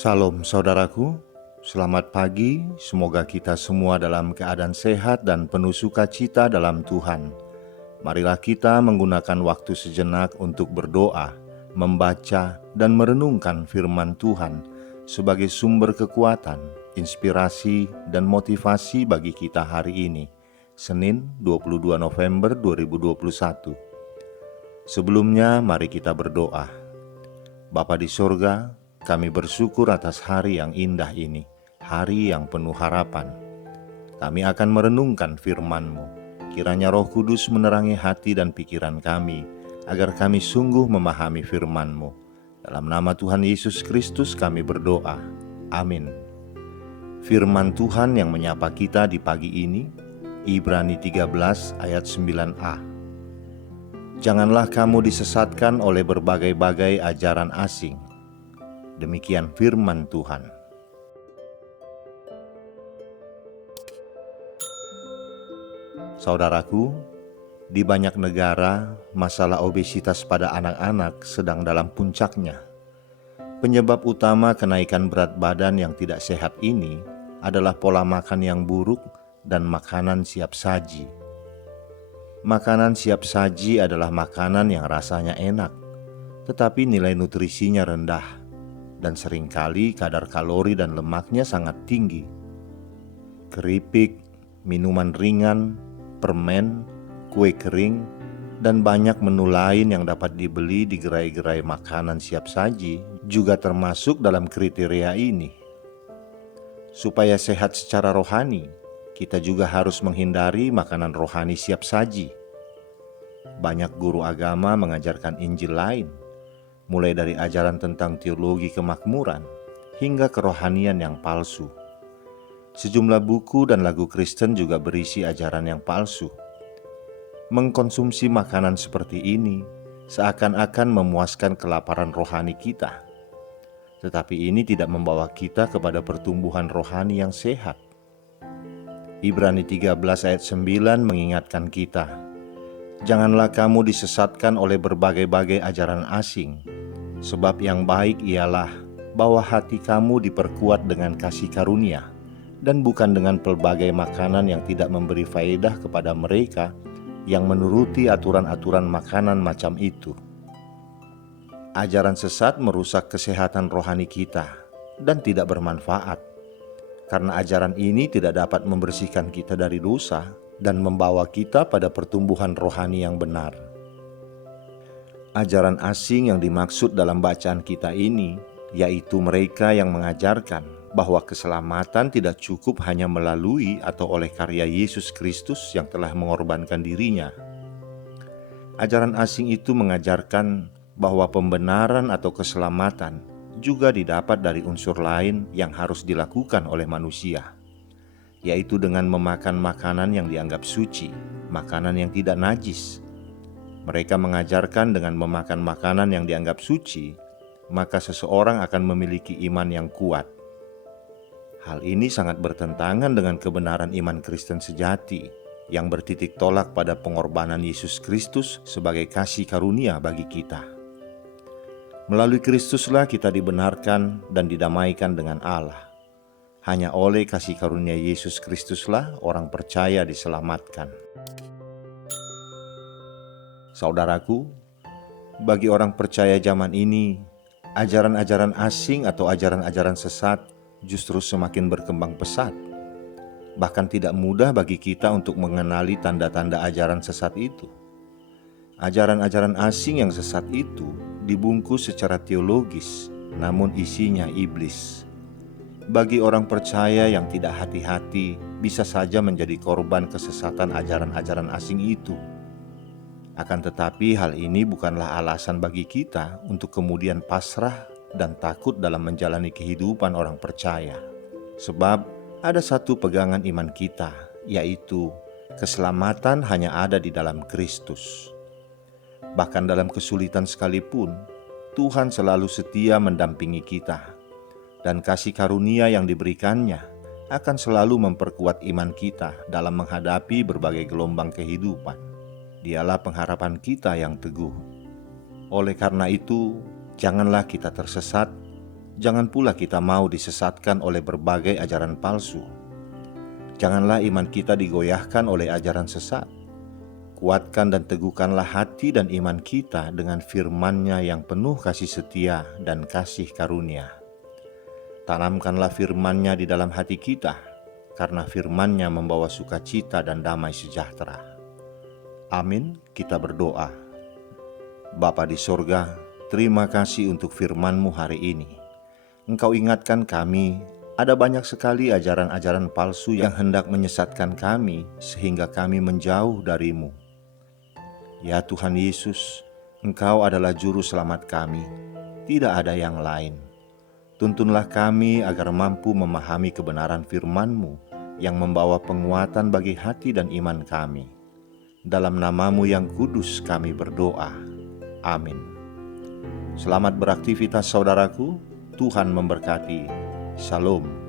Salam saudaraku, selamat pagi, semoga kita semua dalam keadaan sehat dan penuh sukacita dalam Tuhan. Marilah kita menggunakan waktu sejenak untuk berdoa, membaca, dan merenungkan firman Tuhan sebagai sumber kekuatan, inspirasi, dan motivasi bagi kita hari ini, Senin 22 November 2021. Sebelumnya, mari kita berdoa. Bapa di sorga, kami bersyukur atas hari yang indah ini, hari yang penuh harapan. Kami akan merenungkan firman-Mu. Kiranya Roh Kudus menerangi hati dan pikiran kami, agar kami sungguh memahami firman-Mu. Dalam nama Tuhan Yesus Kristus kami berdoa. Amin. Firman Tuhan yang menyapa kita di pagi ini, Ibrani 13 ayat 9a. Janganlah kamu disesatkan oleh berbagai-bagai ajaran asing. Demikian firman Tuhan. Saudaraku, di banyak negara, masalah obesitas pada anak-anak sedang dalam puncaknya. Penyebab utama kenaikan berat badan yang tidak sehat ini adalah pola makan yang buruk dan makanan siap saji. Makanan siap saji adalah makanan yang rasanya enak, tetapi nilai nutrisinya rendah. Dan seringkali kadar kalori dan lemaknya sangat tinggi. Keripik, minuman ringan, permen, kue kering, dan banyak menu lain yang dapat dibeli di gerai-gerai makanan siap saji juga termasuk dalam kriteria ini. Supaya sehat secara rohani, kita juga harus menghindari makanan rohani siap saji. Banyak guru agama mengajarkan Injil lain, mulai dari ajaran tentang teologi kemakmuran hingga kerohanian yang palsu. Sejumlah buku dan lagu Kristen juga berisi ajaran yang palsu. Mengkonsumsi makanan seperti ini seakan-akan memuaskan kelaparan rohani kita. Tetapi ini tidak membawa kita kepada pertumbuhan rohani yang sehat. Ibrani 13 ayat 9 mengingatkan kita, janganlah kamu disesatkan oleh berbagai-bagai ajaran asing. Sebab yang baik ialah bahwa hati kamu diperkuat dengan kasih karunia, dan bukan dengan pelbagai makanan yang tidak memberi faedah kepada mereka yang menuruti aturan-aturan makanan macam itu. Ajaran sesat merusak kesehatan rohani kita dan tidak bermanfaat, karena ajaran ini tidak dapat membersihkan kita dari dosa dan membawa kita pada pertumbuhan rohani yang benar. Ajaran asing yang dimaksud dalam bacaan kita ini, yaitu mereka yang mengajarkan bahwa keselamatan tidak cukup hanya melalui atau oleh karya Yesus Kristus yang telah mengorbankan dirinya. Ajaran asing itu mengajarkan bahwa pembenaran atau keselamatan juga didapat dari unsur lain yang harus dilakukan oleh manusia, yaitu dengan memakan makanan yang dianggap suci, makanan yang tidak najis. Mereka mengajarkan dengan memakan makanan yang dianggap suci, maka seseorang akan memiliki iman yang kuat. Hal ini sangat bertentangan dengan kebenaran iman Kristen sejati yang bertitik tolak pada pengorbanan Yesus Kristus sebagai kasih karunia bagi kita. Melalui Kristuslah kita dibenarkan dan didamaikan dengan Allah. Hanya oleh kasih karunia Yesus Kristuslah orang percaya diselamatkan. Saudaraku, bagi orang percaya zaman ini, ajaran-ajaran asing atau ajaran-ajaran sesat justru semakin berkembang pesat. Bahkan tidak mudah bagi kita untuk mengenali tanda-tanda ajaran sesat itu. Ajaran-ajaran asing yang sesat itu dibungkus secara teologis, namun isinya iblis. Bagi orang percaya yang tidak hati-hati, bisa saja menjadi korban kesesatan ajaran-ajaran asing itu. Akan tetapi hal ini bukanlah alasan bagi kita untuk kemudian pasrah dan takut dalam menjalani kehidupan orang percaya. Sebab ada satu pegangan iman kita, yaitu keselamatan hanya ada di dalam Kristus. Bahkan dalam kesulitan sekalipun, Tuhan selalu setia mendampingi kita, dan kasih karunia yang diberikannya akan selalu memperkuat iman kita dalam menghadapi berbagai gelombang kehidupan. Dialah pengharapan kita yang teguh. Oleh karena itu, janganlah kita tersesat, Jangan pula kita mau disesatkan oleh berbagai ajaran palsu. Janganlah iman kita digoyahkan oleh ajaran sesat. Kuatkan dan teguhkanlah hati dan iman kita dengan firman-Nya yang penuh kasih setia dan kasih karunia. Tanamkanlah firman-Nya di dalam hati kita, karena firman-Nya membawa sukacita dan damai sejahtera. Amin, kita berdoa. Bapa di sorga, terima kasih untuk firman-Mu hari ini. Engkau ingatkan kami, ada banyak sekali ajaran-ajaran palsu yang hendak menyesatkan kami sehingga kami menjauh dari-Mu. Ya Tuhan Yesus, Engkau adalah juru selamat kami, tidak ada yang lain. Tuntunlah kami agar mampu memahami kebenaran firman-Mu yang membawa penguatan bagi hati dan iman kami. Dalam nama-Mu yang kudus kami berdoa. Amin. Selamat beraktivitas saudaraku. Tuhan memberkati. Shalom.